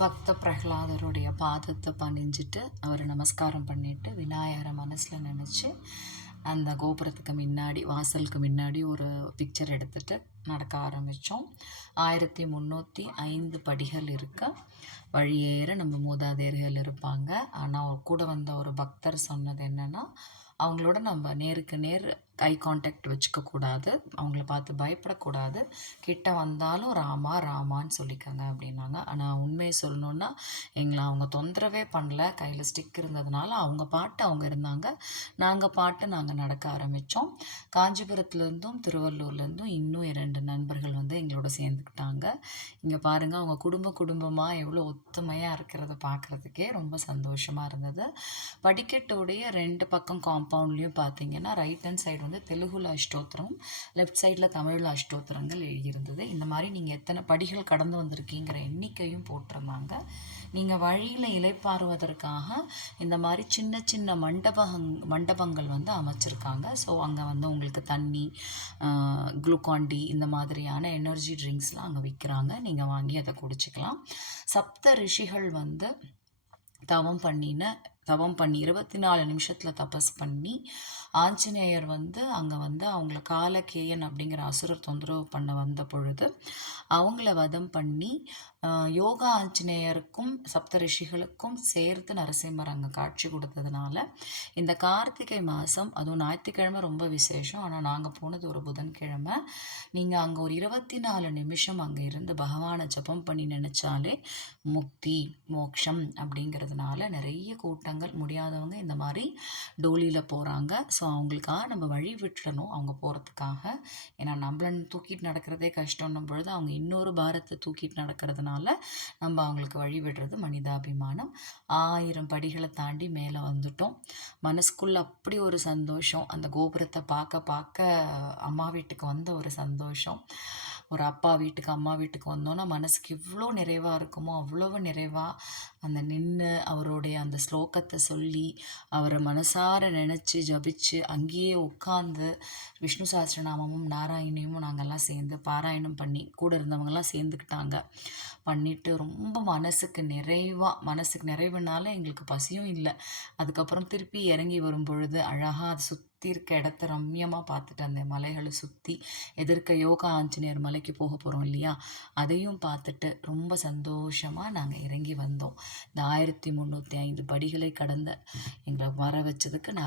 பக்த பிரகலாதருடைய பாதத்தை பணிஞ்சிட்டு அவரை நமஸ்காரம் பண்ணிட்டு விநாயகரை மனசில் நினச்சி அந்த கோபுரத்துக்கு முன்னாடி வாசலுக்கு முன்னாடி ஒரு பிக்சர் எடுத்துகிட்டு நடக்க ஆரம்பித்தோம். 1305 படிகள் இருக்க வழியேற நம்ம மூதாதையர்கள் இருப்பாங்க. ஆனால் கூட வந்த ஒரு பக்தர் சொன்னது என்னென்னா, அவங்களோட நம்ம நேருக்கு நேர் ஐ கான்டாக்ட் வச்சுக்கக்கூடாது, அவங்கள பார்த்து பயப்படக்கூடாது, கிட்ட வந்தாலும் ராமா ராமான்னு சொல்லிக்கங்க அப்படின்னாங்க. ஆனால் உண்மையை சொல்லணுன்னா எங்களை அவங்க தொந்தரவே பண்ணல. கையில் ஸ்டிக் இருந்ததுனால அவங்க பாட்டு அவங்க இருந்தாங்க, நாங்கள் நடக்க ஆரம்பித்தோம். காஞ்சிபுரத்துலேருந்தும் திருவள்ளூர்லேருந்தும் இன்னும் 2 நண்பர்கள் வந்து எங்களோட சேர்ந்துக்கிட்டாங்க. இங்கே பாருங்கள், அவங்க குடும்பமாக எவ்வளோ ஒத்துமையாக இருக்கிறத பார்க்குறதுக்கே ரொம்ப சந்தோஷமாக இருந்தது. படிக்கட்டுடைய 2 பக்கம் காம்பவுண்ட்லேயும் பார்த்தீங்கன்னா ரைட் ஹேண்ட் சைடு வந்து தெலுங்குல அஷ்டோத்திரம், லெஃப்ட் சைடில் தமிழில் அஷ்டோத்திரங்கள் எழுதியிருந்தது. இந்த மாதிரி நீங்கள் எத்தனை படிகள் கடந்து வந்திருக்கீங்கிற எண்ணிக்கையும் போட்டிருந்தாங்க. நீங்கள் வழியில் இளைப்பாறுவதற்காக இந்த மாதிரி சின்ன சின்ன மண்டபங்கள் வந்து அமைச்சிருக்காங்க. ஸோ அங்கே வந்து உங்களுக்கு தண்ணி, குளுக்கான்டி இந்த மாதிரியான எனர்ஜி ட்ரிங்க்ஸ்லாம் அங்கே விற்கிறாங்க. நீங்கள் வாங்கி அதை குடிச்சிக்கலாம். சப்த ரிஷிகள் வந்து தவம் பண்ணி 24 நிமிஷத்தில் தபஸ் பண்ணி ஆஞ்சநேயர் வந்து அங்கே வந்து அவங்கள காலகேயன் அப்படிங்கிற அசுரர் தொந்தரவு பண்ண வந்த பொழுது அவங்கள வதம் பண்ணி யோகா ஆஞ்சநேயருக்கும் சப்த ரிஷிகளுக்கும் சேர்த்து நரசிம்மர் அங்கே காட்சி கொடுத்ததுனால இந்த கார்த்திகை மாதம், அதுவும் ஞாயிற்றுக்கிழமை ரொம்ப விசேஷம். ஆனால் நாங்கள் போனது ஒரு புதன்கிழமை. நீங்கள் அங்கே ஒரு 24 நிமிஷம் அங்கே இருந்து பகவானை ஜபம் பண்ணி நினச்சாலே முக்தி மோக்ஷம் அப்படிங்கிறதுனால நிறைய கூட்டங்கள் முடியாதவங்க இந்த மாதிரி டோலியில் போகிறாங்க. ஸோ அவங்களுக்காக நம்ம வழி விட்டுறணும் அவங்க போகிறதுக்காக. ஏன்னா நம்மளை தூக்கிட்டு நடக்கிறதே கஷ்டம்னும் பொழுது அவங்க இன்னொரு பாரத்தை தூக்கிட்டு நடக்கிறதுனால நம்ம அவங்களுக்கு வழி விடுறது மனிதாபிமானம். 1000 படிகளை தாண்டி மேலே வந்துட்டோம். மனசுக்குள்ளே அப்படி ஒரு சந்தோஷம். அந்த கோபுரத்தை பார்க்க அம்மா வீட்டுக்கு வந்த ஒரு சந்தோஷம். ஒரு அப்பா வீட்டுக்கு அம்மா வீட்டுக்கு வந்தோன்னா மனசுக்கு இவ்வளோ நிறைவாக இருக்குமோ அவ்வளவு நிறைவாக அந்த நின்று அவருடைய அந்த ஸ்லோகத்தை சொல்லி அவரை மனசார நினச்சி ஜபிச்சு அங்கேயே உட்காந்து விஷ்ணு சஹஸ்ரநாமமும் நாராயணியும் நாங்கள்லாம் சேர்ந்து பாராயணம் பண்ணி கூட இருந்தவங்கெல்லாம் சேர்ந்துக்கிட்டாங்க. பண்ணிவிட்டு ரொம்ப மனசுக்கு நிறைவுனால எங்களுக்கு பசியும் இல்லை. அதுக்கப்புறம் திருப்பி இறங்கி வரும் பொழுது அழகாக அதை சுற்றி இருக்க இடத்த ரம்யமாக பார்த்துட்டு அந்த மலைகளை சுற்றி எதிர்க்க யோகா ஆஞ்சநேயர் மலைக்கு போக போகிறோம் இல்லையா, அதையும் பார்த்துட்டு ரொம்ப சந்தோஷமாக நாங்கள் இறங்கி வந்தோம். இந்த 1305 படிகளை கடந்த எங்களை வர வச்சதுக்கு நான்